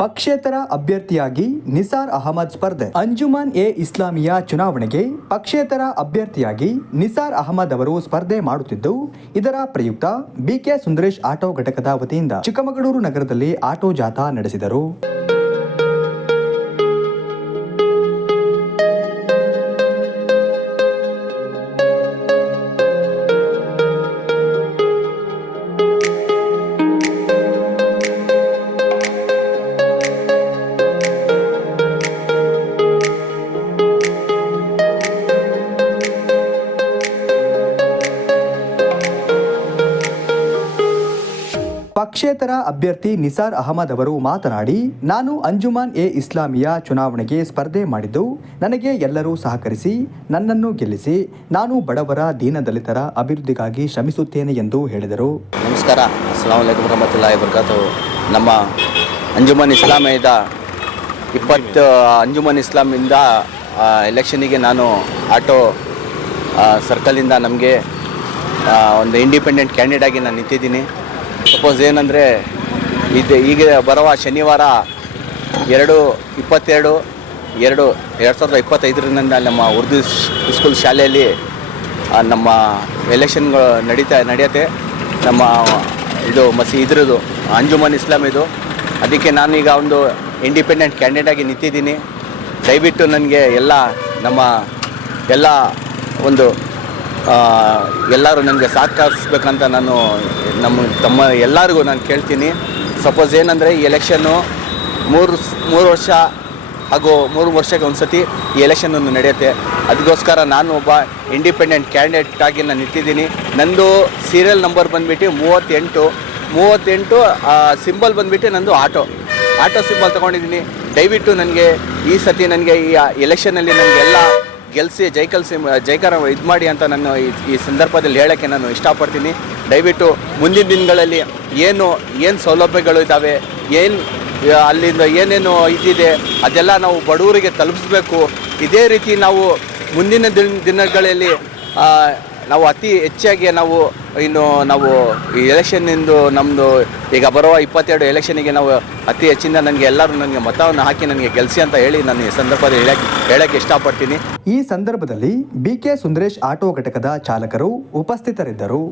ಪಕ್ಷೇತರ ಅಭ್ಯರ್ಥಿಯಾಗಿ ನಿಸಾರ್ ಅಹಮದ್ ಸ್ಪರ್ಧೆ. ಅಂಜುಮನ್ ಎ ಇಸ್ಲಾಮಿಯಾ ಚುನಾವಣೆಗೆ ಪಕ್ಷೇತರ ಅಭ್ಯರ್ಥಿಯಾಗಿ ನಿಸಾರ್ ಅಹಮದ್ ಅವರು ಸ್ಪರ್ಧೆ ಮಾಡುತ್ತಿದ್ದು, ಇದರ ಪ್ರಯುಕ್ತ ಬಿಕೆ ಸುಂದರೇಶ್ ಆಟೋ ಘಟಕದ ವತಿಯಿಂದ ಚಿಕ್ಕಮಗಳೂರು ನಗರದಲ್ಲಿ ಆಟೋ ಜಾಥಾ ನಡೆಸಿದರು. ಪಕ್ಷೇತರ ಅಭ್ಯರ್ಥಿ ನಿಸಾರ್ ಅಹಮದ್ ಅವರು ಮಾತನಾಡಿ, ನಾನು ಅಂಜುಮಾನ್ ಎ ಇಸ್ಲಾಮಿಯಾ ಚುನಾವಣೆಗೆ ಸ್ಪರ್ಧೆ ಮಾಡಿದ್ದು, ನನಗೆ ಎಲ್ಲರೂ ಸಹಕರಿಸಿ, ನನ್ನನ್ನು ಗೆಲ್ಲಿಸಿ, ನಾನು ಬಡವರ ದೀನದಲಿತರ ಅಭಿವೃದ್ಧಿಗಾಗಿ ಶ್ರಮಿಸುತ್ತೇನೆ ಎಂದು ಹೇಳಿದರು. ನಮಸ್ಕಾರ. ಅಸ್ಲಾಂ ವಲೈಕುಮ್ ರಹಮತುಲ್ಲಾಹಿ ನಮ್ಮ ಅಂಜುಮನ್ ಇಸ್ಲಾಮಿಯದ ಇಪ್ಪತ್ತು, ಅಂಜುಮನ್ ಇಸ್ಲಾಮಿಂದ ಎಲೆಕ್ಷನಿಗೆ ನಾನು ಆಟೋ ಸರ್ಕಲಿಂದ ನಮಗೆ ಒಂದು ಇಂಡಿಪೆಂಡೆಂಟ್ ಕ್ಯಾಂಡಿಡೇಟ್ ಆಗಿ ನಾನು ನಿಂತಿದ್ದೀನಿ. ಸಪೋಸ್ ಏನಂದರೆ, ಇದು ಈಗ ಬರುವ ಶನಿವಾರ ಎರಡು ಇಪ್ಪತ್ತೆರಡು, ಎರಡು ಎರಡು ಸಾವಿರದ ಇಪ್ಪತ್ತೈದರಿಂದ ನಮ್ಮ ಉರ್ದು ಸ್ಕೂಲ್ ಶಾಲೆಯಲ್ಲಿ ನಮ್ಮ ಎಲೆಕ್ಷನ್ಗಳು ನಡೀತಾ, ನಡೆಯುತ್ತೆ. ನಮ್ಮ ಇದು ಮಸಿ ಇದ್ರದ್ದು, ಅಂಜುಮನ್ ಇಸ್ಲಾಂ ಇದು. ಅದಕ್ಕೆ ನಾನೀಗ ಒಂದು ಇಂಡಿಪೆಂಡೆಂಟ್ ಕ್ಯಾಂಡಿಡೇಟ್ ಆಗಿ ನಿಂತಿದ್ದೀನಿ. ದಯವಿಟ್ಟು ನನಗೆ ಎಲ್ಲ ನಮ್ಮ ಎಲ್ಲ ಒಂದು ಎಲ್ಲರೂ ನನಗೆ ಸಹಕರಿಸ್ಬೇಕಂತ ನಾನು ನಮ್ಮ ತಮ್ಮ ಎಲ್ಲರಿಗೂ ನಾನು ಕೇಳ್ತೀನಿ. ಸಪೋಸ್ ಏನಂದರೆ ಈ ಎಲೆಕ್ಷನ್ನು ಮೂರು ಮೂರು ವರ್ಷ ಹಾಗೂ ಮೂರು ವರ್ಷಕ್ಕೆ ಒಂದು ಸತಿ ಈ ಎಲೆಕ್ಷನನ್ನು ನಡೆಯುತ್ತೆ. ಅದಕ್ಕೋಸ್ಕರ ನಾನು ಒಬ್ಬ ಇಂಡಿಪೆಂಡೆಂಟ್ ಕ್ಯಾಂಡಿಡೇಟ್ ಆಗಿ ನಾನು ನಿಂತಿದ್ದೀನಿ. ನಂದು ಸೀರಿಯಲ್ ನಂಬರ್ ಬಂದುಬಿಟ್ಟು ಮೂವತ್ತೆಂಟು. ಮೂವತ್ತೆಂಟು ಸಿಂಬಲ್ ಬಂದುಬಿಟ್ಟು ನಂದು ಆಟೋ ಆಟೋ ಸಿಂಬಲ್ ತೊಗೊಂಡಿದ್ದೀನಿ. ದಯವಿಟ್ಟು ನನಗೆ ಈ ಸತಿ ನನಗೆ ಈ ಎಲೆಕ್ಷನಲ್ಲಿ ನನಗೆಲ್ಲ ಗೆಲ್ಲಿಸಿ ಜೈಕಲ್ಸಿ ಜೈಕಾರ ಇದು ಮಾಡಿ ಅಂತ ನಾನು ಈ- ಸಂದರ್ಭದಲ್ಲಿ ಹೇಳೋಕ್ಕೆ ನಾನು ಇಷ್ಟಪಡ್ತೀನಿ. ದಯವಿಟ್ಟು ಮುಂದಿನ ದಿನಗಳಲ್ಲಿ ಏನು ಏನು ಸೌಲಭ್ಯಗಳು ಇದ್ದಾವೆ ಏನು ಅಲ್ಲಿಂದ ಏನೇನು ಇದಿದೆ, ಅದೆಲ್ಲ ನಾವು ಬಡವರಿಗೆ ತಲುಪಿಸ್ಬೇಕು. ಇದೇ ರೀತಿ ನಾವು ಮುಂದಿನ ದಿನ, ದಿನಗಳಲ್ಲಿ ನಾವು ಅತಿ ಹೆಚ್ಚಾಗಿ ನಾವು ಇನ್ನು ನಾವು ಈ ಎಲೆಕ್ಷನ್ನಿಂದು ನಮ್ಮದು ಈಗ ಬರುವ ಇಪ್ಪತ್ತೆರಡು ಎಲೆಕ್ಷನಿಗೆ ನಾವು ಅತಿ ಹೆಚ್ಚಿನ ನನಗೆ ಎಲ್ಲರೂ ನನಗೆ ಮತವನ್ನು ಹಾಕಿ ನನಗೆ ಗೆಲ್ಸಿ ಅಂತ ಹೇಳಿ ನಾನು ಈ ಸಂದರ್ಭದಲ್ಲಿ ಹೇಳಕ್ಕೆ ಹೇಳಕ್ಕೆ ಇಷ್ಟಪಡ್ತೀನಿ. ಈ ಸಂದರ್ಭದಲ್ಲಿ ಬಿಕೆ ಸುಂದರೇಶ್ ಆಟೋ ಘಟಕದ ಚಾಲಕರು ಉಪಸ್ಥಿತರಿದ್ದರು.